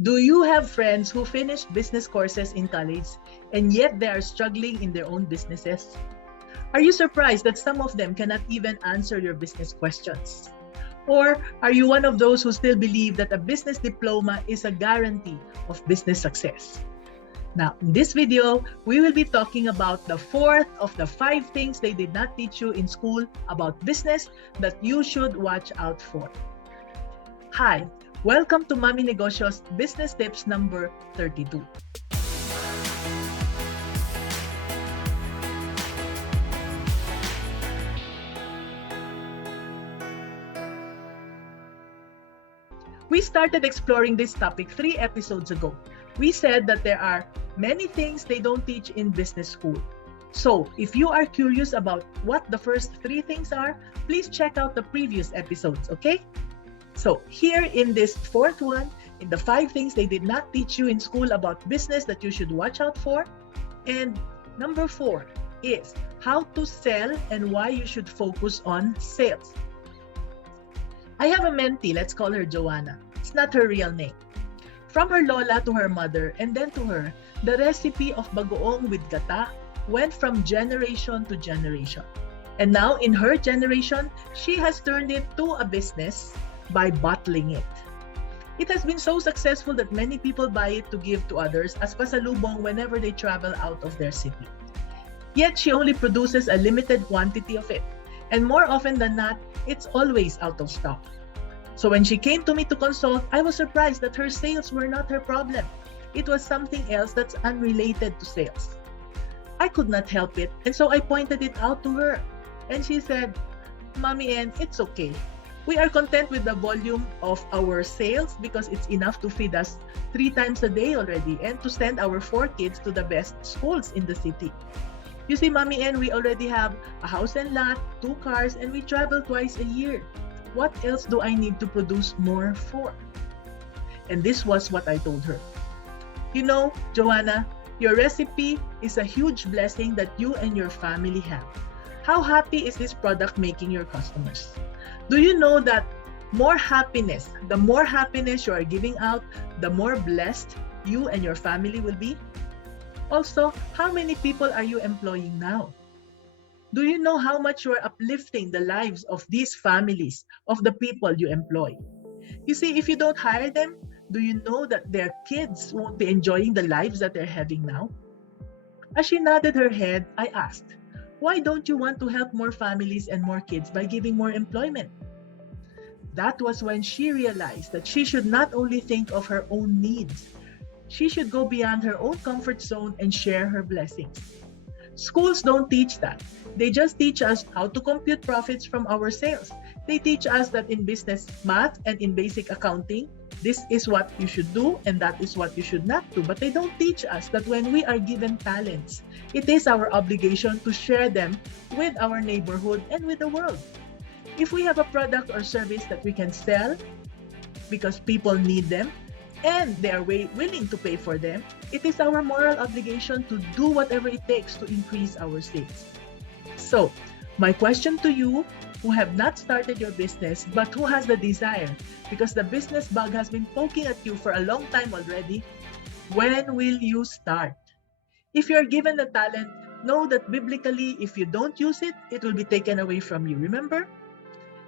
Do you have friends who finished business courses in college and yet they are struggling in their own businesses? Are you surprised that some of them cannot even answer your business questions? Or are you one of those who still believe that a business diploma is a guarantee of business success? Now, in this video, we will be talking about the fourth of the 5 things they did not teach you in school about business that you should watch out for. Hi, welcome to Mommy Negosyo's Business Tips number 32. We started exploring this topic 3 episodes ago. We said that there are many things they don't teach in business school. So, if you are curious about what the first 3 things are, please check out the previous episodes, okay? So, here in this fourth one, in the 5 things they did not teach you in school about business that you should watch out for, and number 4 is how to sell and why you should focus on sales. I have a mentee, let's call her Joanna. It's not her real name. From her lola to her mother and then to her, the recipe of bagoong with gata went from generation to generation. And now in her generation, she has turned it to a business by bottling it. It has been so successful that many people buy it to give to others as pasalubong whenever they travel out of their city. Yet she only produces a limited quantity of it. And more often than not, it's always out of stock. So when she came to me to consult, I was surprised that her sales were not her problem. It was something else that's unrelated to sales. I could not help it, and so I pointed it out to her. And she said, Mommy N, it's okay. We are content with the volume of our sales because it's enough to feed us 3 times a day already and to send our 4 kids to the best schools in the city. You see, Mommy N, we already have a house and lot, 2 cars, and we travel twice a year. What else do I need to produce more for? And this was what I told her. You know, Joanna, your recipe is a huge blessing that you and your family have. How happy is this product making your customers? Do you know that the more happiness you are giving out, the more blessed you and your family will be? Also, how many people are you employing now? Do you know how much you are uplifting the lives of these families, of the people you employ? You see, if you don't hire them, do you know that their kids won't be enjoying the lives that they're having now? As she nodded her head, I asked, why don't you want to help more families and more kids by giving more employment? That was when she realized that she should not only think of her own needs, she should go beyond her own comfort zone and share her blessings. Schools don't teach that. They just teach us how to compute profits from our sales. They teach us that in business math and in basic accounting, this is what you should do and that is what you should not do. But they don't teach us that when we are given talents, it is our obligation to share them with our neighborhood and with the world. If we have a product or service that we can sell because people need them, and they are willing to pay for them, it is our moral obligation to do whatever it takes to increase our sales. So, my question to you who have not started your business but who has the desire because the business bug has been poking at you for a long time already, when will you start? If you're given the talent, know that biblically, if you don't use it, it will be taken away from you. Remember?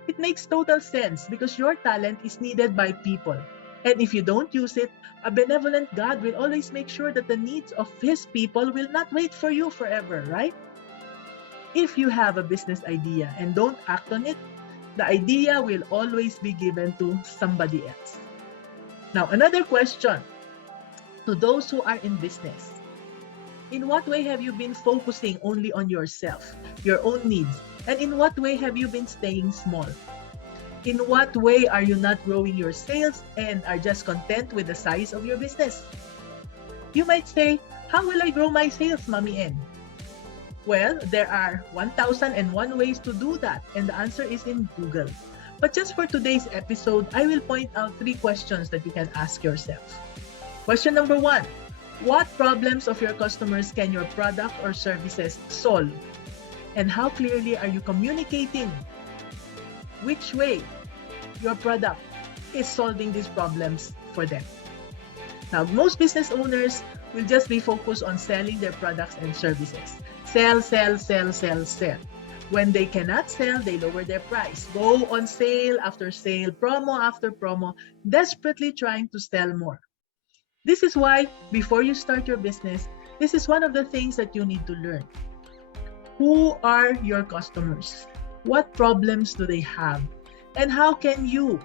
It makes total sense because your talent is needed by people. And if you don't use it, a benevolent God will always make sure that the needs of His people will not wait for you forever, right? If you have a business idea and don't act on it, the idea will always be given to somebody else. Now, another question to those who are in business. In what way have you been focusing only on yourself, your own needs? And in what way have you been staying small? In what way are you not growing your sales and are just content with the size of your business? You might say, how will I grow my sales, Mommy N? Well, there are 1,001 ways to do that, and the answer is in Google. But just for today's episode, I will point out 3 questions that you can ask yourself. Question number 1, what problems of your customers can your product or services solve? And how clearly are you communicating which way your product is solving these problems for them? Now, most business owners will just be focused on selling their products and services. Sell, sell, sell, sell, sell. When they cannot sell, they lower their price. Go on sale after sale, promo after promo, desperately trying to sell more. This is why, before you start your business, this is one of the things that you need to learn. Who are your customers? What problems do they have? And how can you,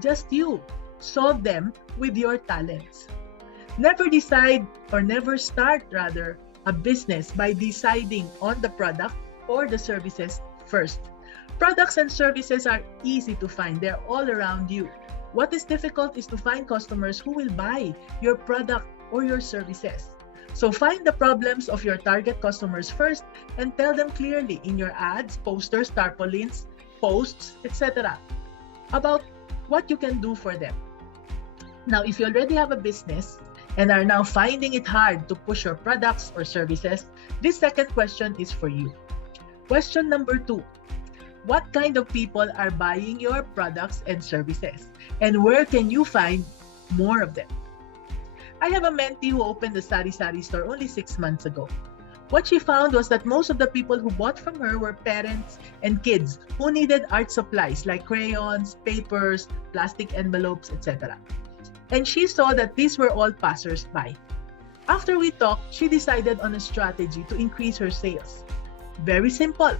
just you, solve them with your talents? Never start a business by deciding on the product or the services first. Products and services are easy to find. They're all around you. What is difficult is to find customers who will buy your product or your services. So find the problems of your target customers first and tell them clearly in your ads, posters, tarpaulins, posts, etc. about what you can do for them. Now, if you already have a business and are now finding it hard to push your products or services, this second question is for you. Question number 2. What kind of people are buying your products and services? And where can you find more of them? I have a mentee who opened a sari-sari store only 6 months ago. What she found was that most of the people who bought from her were parents and kids who needed art supplies like crayons, papers, plastic envelopes, etc. And she saw that these were all passers-by. After we talked, she decided on a strategy to increase her sales. Very simple.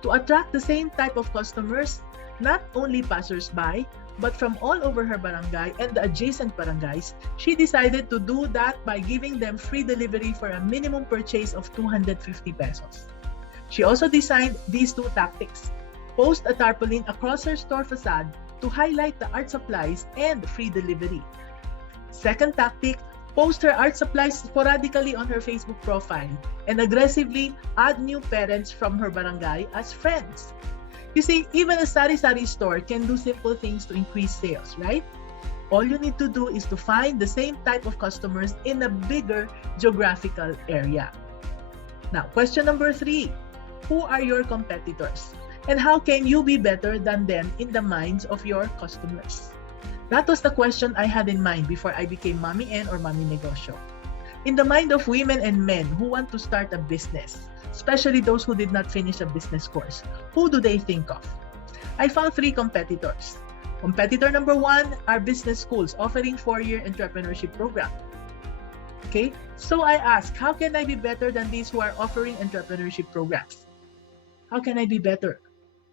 To attract the same type of customers, not only passers-by, but from all over her barangay and the adjacent barangays, she decided to do that by giving them free delivery for a minimum purchase of 250 pesos. She also designed these 2 tactics. Post a tarpaulin across her store facade to highlight the art supplies and free delivery. Second tactic, post her art supplies sporadically on her Facebook profile and aggressively add new parents from her barangay as friends. You see, even a sari-sari store can do simple things to increase sales, right? All you need to do is to find the same type of customers in a bigger geographical area. Now, question number 3. Who are your competitors? And how can you be better than them in the minds of your customers? That was the question I had in mind before I became Mommy N or Mommy Negosyo. In the mind of women and men who want to start a business, especially those who did not finish a business course, who do they think of? I found 3 competitors. Competitor number 1 are business schools offering 4-year entrepreneurship program. Okay, so I asked, how can I be better than these who are offering entrepreneurship programs? How can I be better?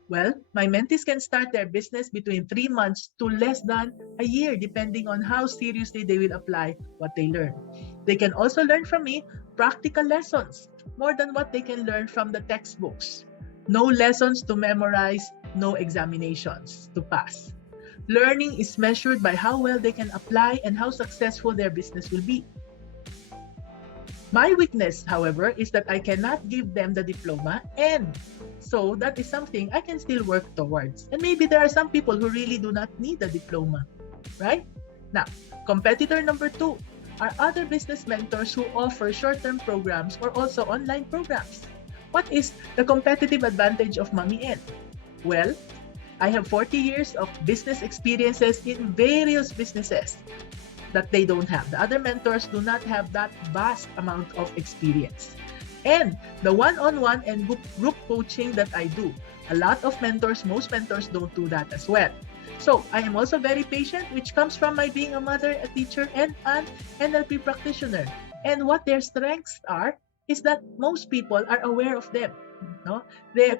Well, my mentees can start their business between 3 months to less than a year, depending on how seriously they will apply what they learn. They can also learn from me practical lessons, more than what they can learn from the textbooks. No lessons to memorize, no examinations to pass. Learning is measured by how well they can apply and how successful their business will be. My weakness, however, is that I cannot give them the diploma, and so that is something I can still work towards. And maybe there are some people who really do not need a diploma, right? Now, competitor number 2 are other business mentors who offer short-term programs or also online programs. What is the competitive advantage of Mommy N? Well, I have 40 years of business experiences in various businesses that they don't have. The other mentors do not have that vast amount of experience. And the one-on-one and group coaching that I do, a lot of mentors, most mentors don't do that as well. So I am also very patient, which comes from my being a mother, a teacher, and an NLP practitioner. And what their strengths are is that most people are aware of them. No?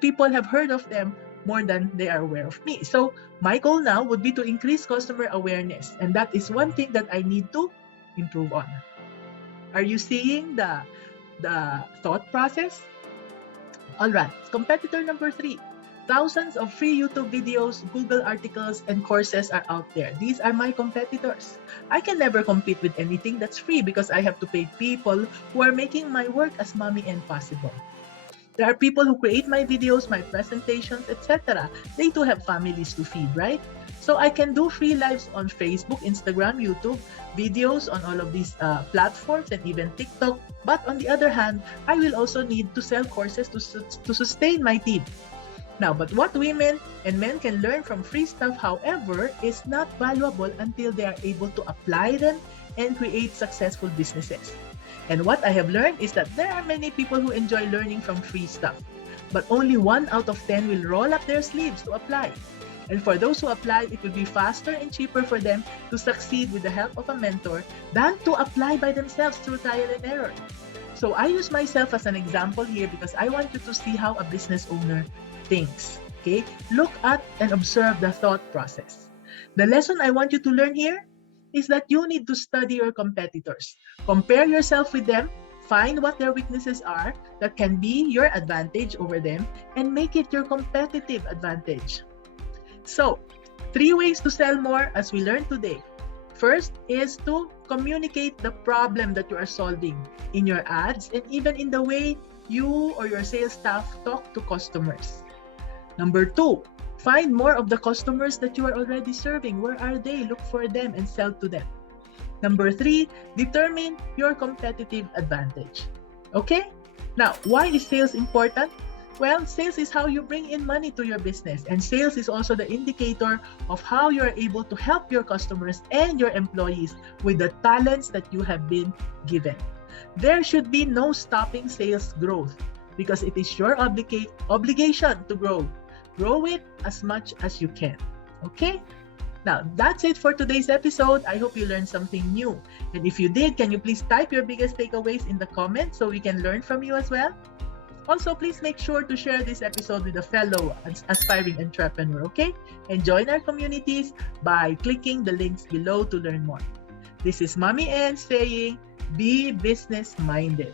People have heard of them more than they are aware of me. So my goal now would be to increase customer awareness. And that is one thing that I need to improve on. Are you seeing the thought process? All right, competitor number 3. Thousands of free YouTube videos, Google articles, and courses are out there. These are my competitors. I can never compete with anything that's free because I have to pay people who are making my work as Mommy N possible. There are people who create my videos, my presentations, etc. They too have families to feed, right? So I can do free lives on Facebook, Instagram, YouTube, videos on all of these platforms, and even TikTok. But on the other hand, I will also need to sell courses to sustain my team. Now, but what women and men can learn from free stuff, however, is not valuable until they are able to apply them and create successful businesses. And what I have learned is that there are many people who enjoy learning from free stuff, but only 1 out of 10 will roll up their sleeves to apply. And for those who apply, it will be faster and cheaper for them to succeed with the help of a mentor than to apply by themselves through trial and error. So I use myself as an example here because I want you to see how a business owner thinks. Okay? Look at and observe the thought process. The lesson I want you to learn here is that you need to study your competitors. Compare yourself with them, find what their weaknesses are that can be your advantage over them, and make it your competitive advantage. So, 3 ways to sell more as we learned today. First is to communicate the problem that you are solving in your ads and even in the way you or your sales staff talk to customers. Number 2, find more of the customers that you are already serving. Where are they? Look for them and sell to them. Number 3, determine your competitive advantage. Okay? Now, why is sales important? Well, sales is how you bring in money to your business, and sales is also the indicator of how you are able to help your customers and your employees with the talents that you have been given. There should be no stopping sales growth because it is your obligation to grow. Grow it as much as you can. Okay? Now, that's it for today's episode. I hope you learned something new. And if you did, can you please type your biggest takeaways in the comments so we can learn from you as well? Also, please make sure to share this episode with a fellow aspiring entrepreneur, okay? And join our communities by clicking the links below to learn more. This is Mommy Ann saying, be business-minded.